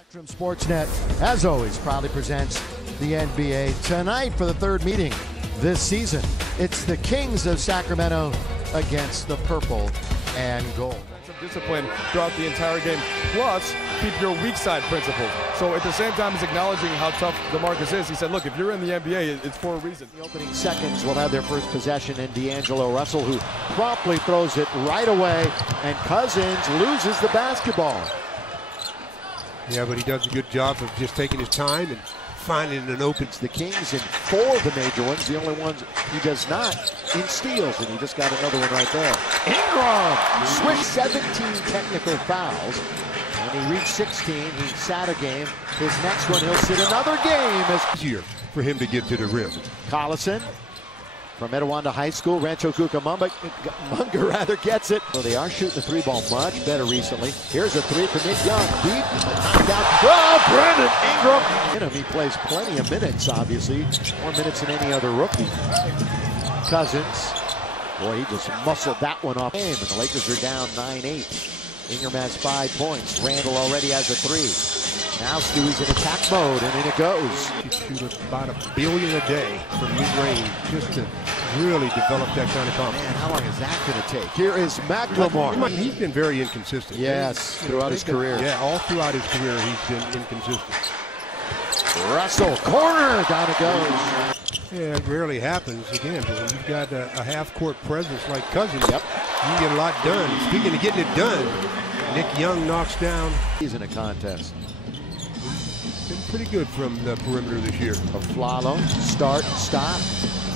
Spectrum Sportsnet, as always, proudly presents the NBA. Tonight, for the third meeting this season, it's the Kings of Sacramento against the purple and gold. Some discipline throughout the entire game, plus keep your weak side principles. So at the same time as acknowledging how tough DeMarcus is, he said, look, if you're in the NBA, it's for a reason. The opening seconds will have their first possession in D'Angelo Russell, who promptly throws it right away, and Cousins loses the basketball. Yeah, but he does a good job of just taking his time and finding an open. The Kings in 4 of the major ones, the only ones he does not in steals, and he just got another one right there. Ingram swished 17 technical fouls, and he reached 16. He sat a game. His next one, he'll sit another game. Easier for him to get to the rim. Collison from Etiwanda High School, Rancho Cucamonga gets it. So they are shooting the 3-ball much better recently. Here's a 3 from Nick Young. Deep, knocked out. Oh, Brandon Ingram. He plays plenty of minutes, obviously. More minutes than any other rookie. Cousins. Boy, he just muscled that one off. And the Lakers are down 9-8. Ingram has 5 points. Randall already has a 3. Now Stewie's in attack mode, and in it goes. He shoots about $1 billion a day from mid-range just to really develop that kind of confidence. Man, how long is that going to take? Here is McLemore. He's been very inconsistent. Yes, throughout his career. Yeah, all throughout his career he's been inconsistent. Russell, corner, down it goes. Yeah, it rarely happens again, but when you've got a half-court presence like Cousins, yep, you can get a lot done. Speaking of getting it done, Nick Young knocks down. He's in a contest. Been pretty good from the perimeter this year. Aflalo, start, stop.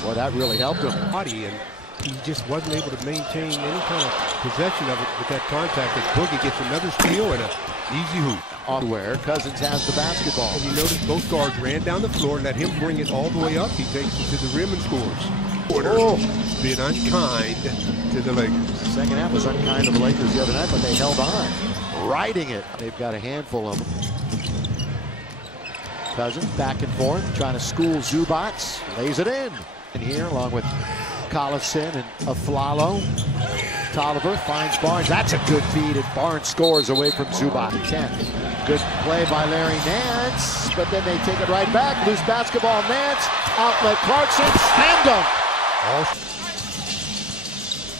Boy, that really helped him. Body, and he just wasn't able to maintain any kind of possession of it with that contact. As Boogie gets another steal and an easy hoop. On where Cousins has the basketball. And you notice both guards ran down the floor, let him bring it all the way up. He takes it to the rim and scores. Oh, being unkind to the Lakers. The second half was unkind to the Lakers the other night, but they held on, riding it. They've got a handful of them. Cousins back and forth, trying to school Zubats, lays it in. And here, along with Collison and Aflalo, Tolliver finds Barnes. That's a good feed, and Barnes scores away from Zubac. 10. Good play by Larry Nance, but then they take it right back. Loose basketball, Nance, outlet Clarkson, stand up.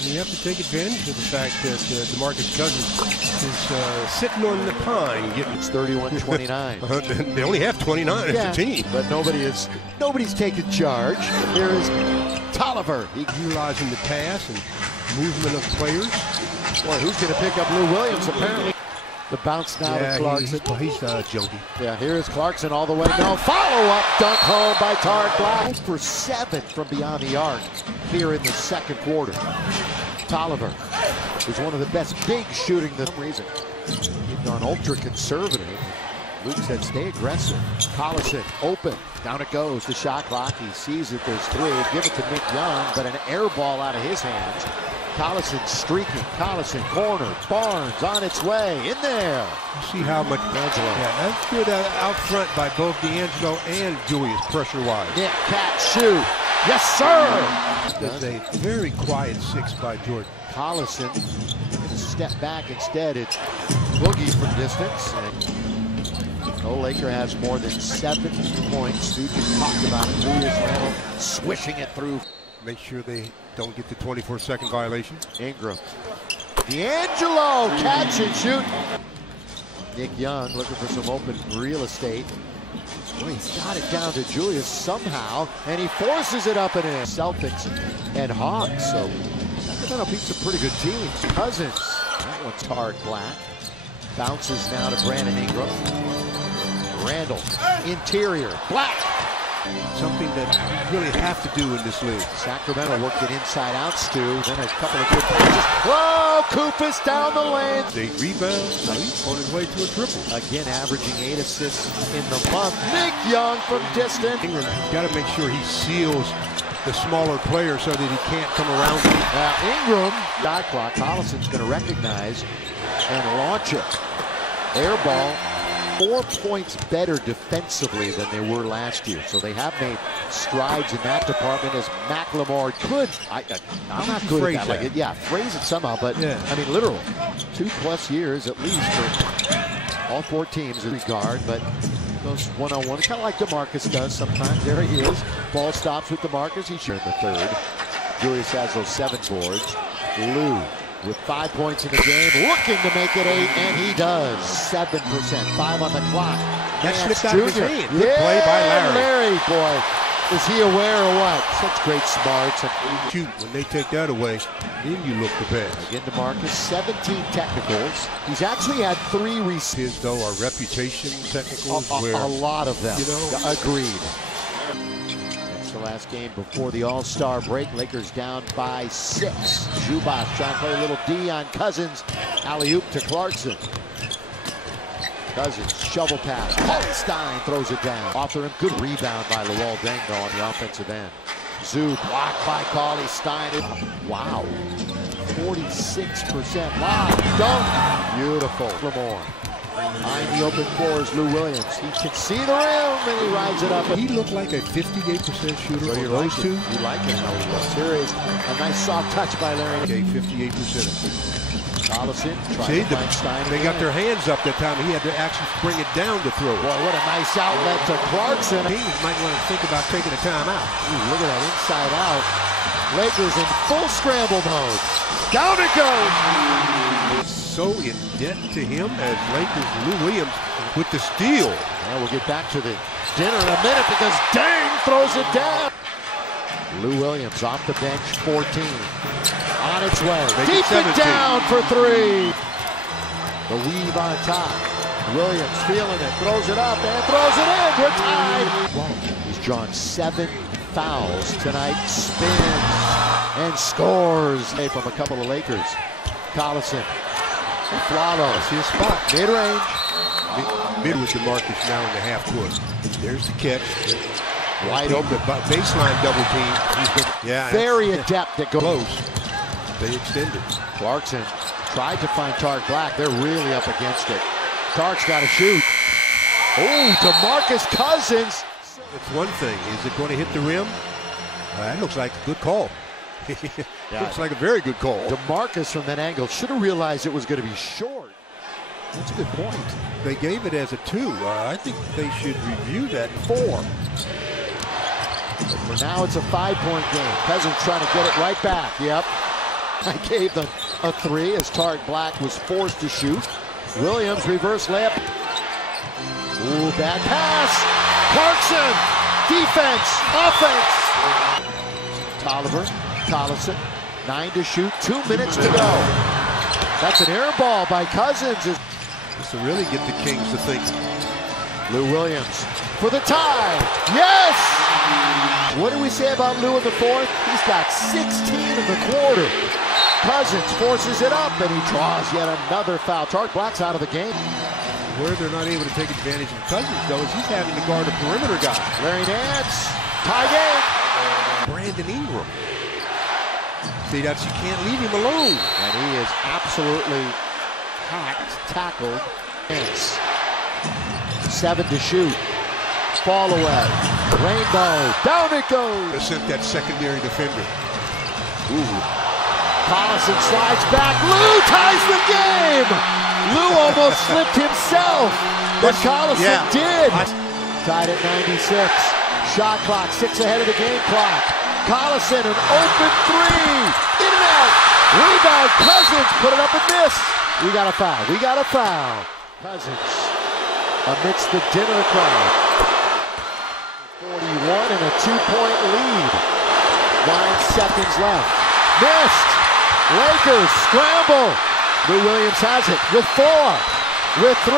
You have to take advantage of the fact that DeMarcus Cousins is sitting on the pine. It's 31-29. They only have 29 as a team. But nobody's taking charge. Here is Tolliver. Utilizing the pass and movement of players. Boy, who's going to pick up Lou Williams? Apparently. The bounce now to Clarkson. He's junkie. Yeah, here's Clarkson all the way. No, follow-up dunk home by Tarek Black. For 7 from beyond the arc here in the second quarter. Tolliver is one of the best big shooting for some reason. He's gone ultra-conservative. Luke said stay aggressive. Collison open. Down it goes. The shot clock. He sees that there's 3. Give it to Nick Young, but an air ball out of his hands. Collison streaking. Collison corner. Barnes on its way. In there. You see how much D'Angelo. Yeah, that's good out front by both D'Angelo and Julius, pressure-wise. Nick, catch, shoot. Yes, sir. That's a very quiet 6 by Jordan. Collison going to step back instead. It's Boogie from distance. And no Laker has more than 7 points. Duke talked about it. Julius Randle swishing it through. Make sure they don't get the 24-second violation. Ingram. D'Angelo, catch and shoot. Nick Young looking for some open real estate. Well, he's got it down to Julius somehow, and he forces it up and in. Celtics and Hawks, so Sacramento beats some pretty good teams. Cousins, that one's Tarek Black. Bounces now to Brandon Ingram. Randall, interior, Black. Something that you really have to do in this league. Sacramento worked it inside out, Stu. Then a couple of good passes. Whoa, Koufos down the lane. 8 rebounds. He's on his way to a triple. Again, averaging 8 assists in the month. Nick Young from distance. Ingram got to make sure he seals the smaller player so that he can't come around him. Ingram, shot clock. Collison's going to recognize and launch it. Air ball. 4 points better defensively than they were last year. So they have made strides in that department as McLemore could. I'm not good at that. Like, yeah, phrase it somehow, but I mean, literally 2+ years at least for All four teams in regard, but those one-on-one, kind of like DeMarcus does sometimes. There he is. Ball stops with DeMarcus. He's in the third. Julius has those 7 boards. Lou with 5 points in the game, looking to make it 8, and he does. 7%, 5 on the clock. That Lance slipped out of his Jr. hand. Good play by Larry. Larry, boy. Is he aware or what? Such great smarts. And shoot, when they take that away, then you look the best. Again, DeMarcus, 17 technicals. He's actually had 3 receivers. Though our reputation technicals, a lot of them. You know, agreed. That's the last game before the All-Star break. Lakers down by 6. Zubac trying to play a little D on Cousins. Alley-oop to Clarkson. Cousins, shovel pass. Paulie Stein throws it down. Off the rim, good rebound by Luol Deng on the offensive end. Zoo blocked by Paulie Stein. Wow. 46% lob. Dunk. Beautiful. Lamore. Behind the open floor is Lou Williams. He can see the rim and he rides it up. He looked like a 58% shooter. So you those like two. You like it how he looks. Here is a nice soft touch by Larry. Okay, 58%. Collison See, they got their hands up that time. He had to actually bring it down to throw it. Boy, what a nice outlet to Clarkson. He might want to think about taking a timeout. Look at that inside out. Lakers in full scramble mode. Down it goes. It's so in debt to him as Lakers Lou Williams with the steal. Now we'll get back to the dinner in a minute because Deng throws it down. Lou Williams off the bench, 14. On its way. Deep it down for 3. The weave on top. Williams feeling it, throws it up and throws it in. We're tied. He's drawn 7 fouls tonight. Spins and scores. Hey, from a couple of Lakers. Collison. Flalo. His spot. Mid-range. Mid with DeMarcus now in the half court. There's the catch. Wide open. Baseline double team. Yeah. Very adept at close. They extended. Clarkson tried to find Tark Black. They're really up against it. Tark's got to shoot. Oh, DeMarcus Cousins. It's one thing. Is it going to hit the rim? That looks like a good call. Looks like a very good call. DeMarcus from that angle should have realized it was going to be short. That's a good point. They gave it as a 2. I think they should review that 4. But for now, it's a 5-point game. Cousins trying to get it right back. Yep. I gave them a 3 as Tark Black was forced to shoot. Williams reverse layup. Ooh, bad pass. Clarkson. Defense. Offense. Tolliver. Collison. 9 to shoot. 2 minutes to go. That's an air ball by Cousins. This will really get the Kings to think. Lou Williams for the tie. Yes! What did we say about Lou in the 4th? He's got 16 in the quarter. Cousins forces it up, and he draws yet another foul. Tark Black's out of the game. Where they're not able to take advantage of Cousins, though, is he's having to guard a perimeter guy. Larry Nance, tie game. Brandon Ingram. See, you can't leave him alone. And he is absolutely hacked, tackled. Nance. 7 to shoot. Fall away. Rainbow. Down it goes. They sent that secondary defender. Ooh. Collison slides back. Lou ties the game. Lou almost slipped himself, but Collison did. Tied at 96. Shot clock, 6 ahead of the game clock. Collison, an open 3. In and out. Rebound. Cousins put it up and missed. We got a foul. We got a foul. Cousins amidst the dinner crowd. 41 and a 2-point lead. 9 seconds left. Missed. Lakers scramble. Lou Williams has it with 4, with 3.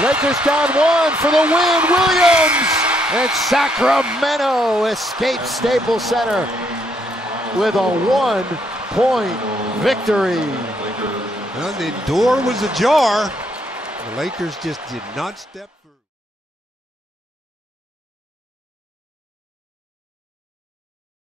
Lakers down 1 for the win. Williams and Sacramento escapes Staples Center with a 1-point victory. Well, the door was ajar. The Lakers just did not step through.